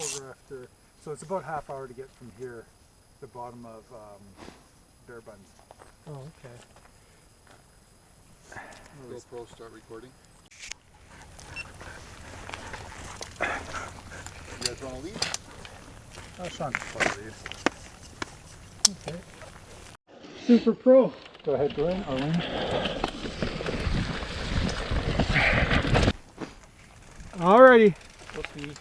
over after, so it's about half hour to get from here, the bottom of Bear Buns. Oh, okay. GoPro, start recording. You guys want to leave? Sean's probably leave. Okay. Super Pro. Go ahead, Dwayne. Arlene. Alrighty. Okay.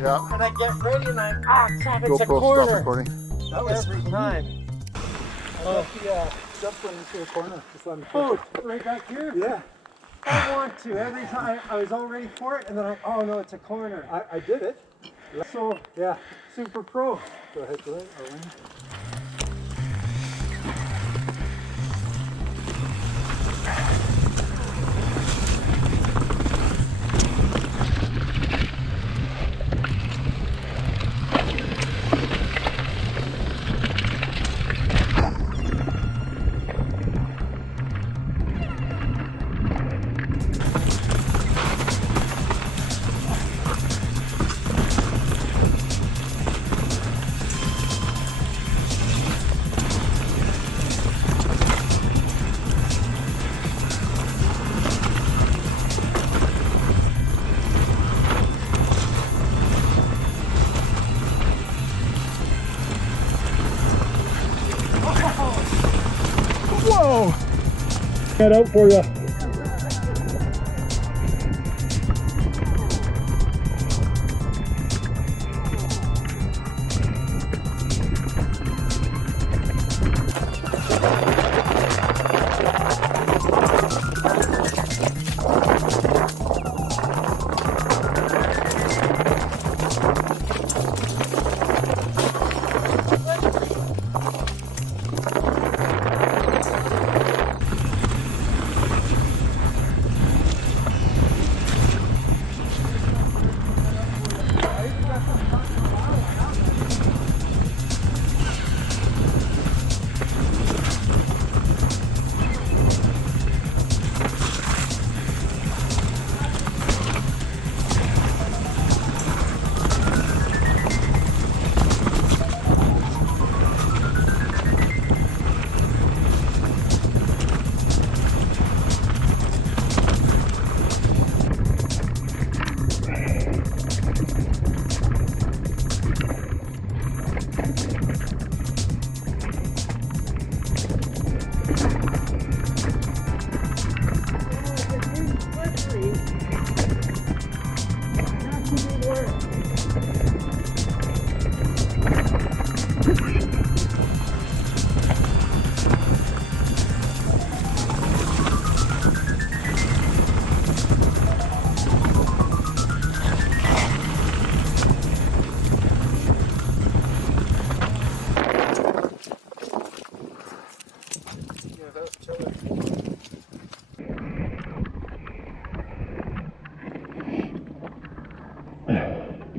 Yeah. And I get ready and I'm, crap, it's a GoPro, corner. stop recording. That was Every time. Oh, jump one into a corner. Just let me Oh, right back here? Yeah, I want to. Every time I was all ready for it and then oh no, it's a corner. I did it. So, Yeah. Super Pro. Go ahead, Dwayne. Arlene. Whoa! Head out for you.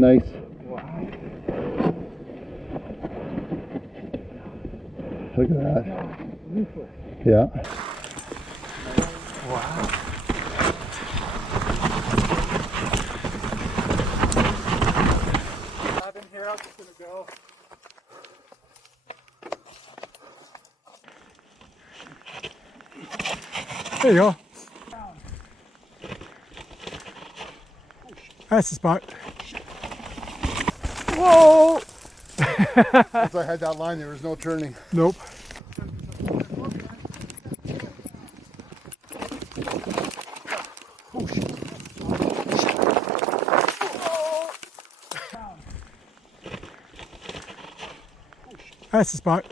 Nice. Wow. Look at that. Ruthless. Yeah. Wow. I've been here, I'm just gonna go. There you go. That's the spot. Whoa! Once I had that line, there was no turning. Nope. That's the spot.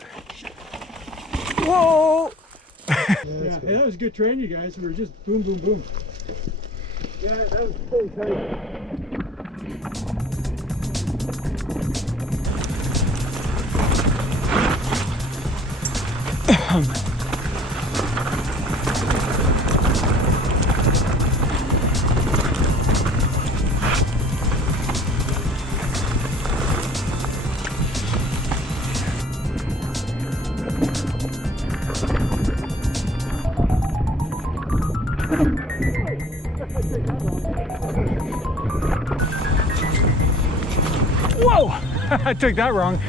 Whoa! Yeah, hey, that was good training, you guys. We were just boom, boom, boom. Yeah, that was pretty tight. Whoa! I took that wrong.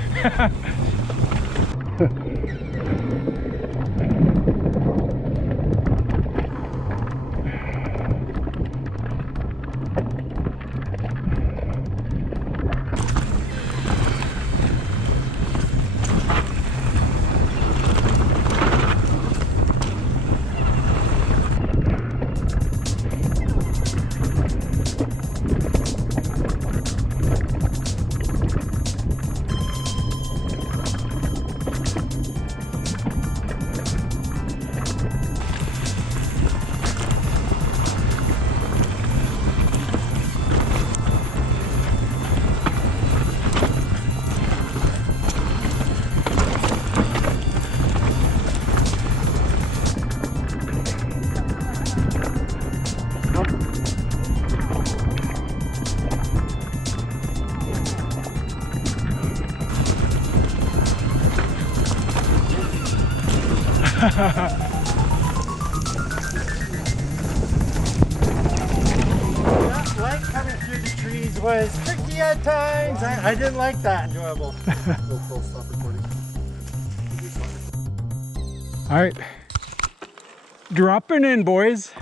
That light coming through the trees was tricky at times. I didn't like that. Enjoyable. GoPro, stop recording. All right. Dropping in, boys.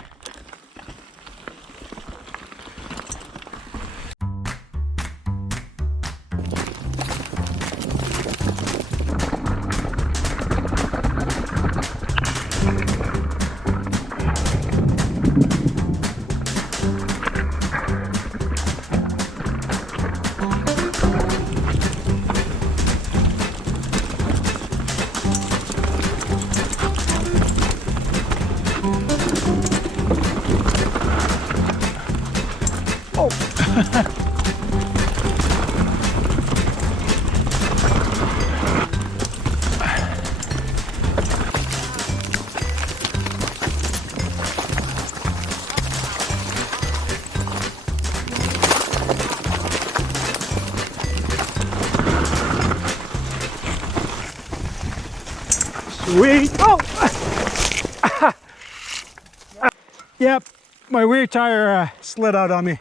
Sweet. Oh! Yep, my rear tire slid out on me.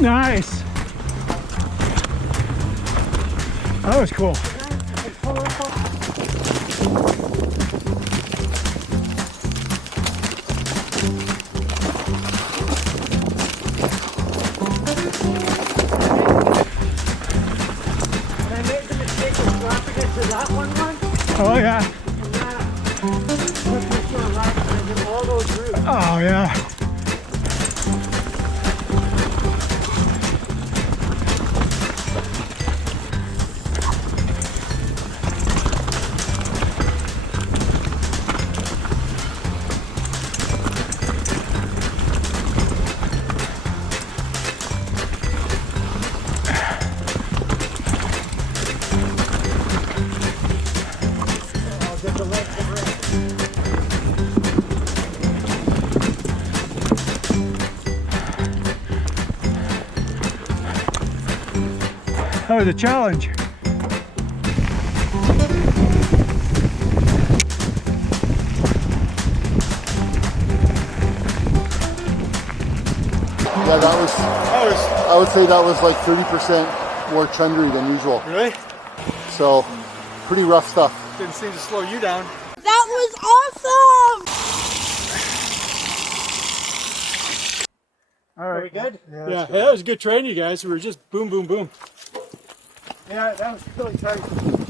Nice. That was cool. I made the mistake of dropping it to that one once, Oh yeah. and that took me to a right, and I did all those routes. Oh yeah. part of the challenge. Yeah, I would say that was like 30% more chundery than usual. Really? So, pretty rough stuff. Didn't seem to slow you down. That was awesome! All right, good? Yeah, that was good training, you guys. We were just boom, boom, boom. Yeah, that was really tight.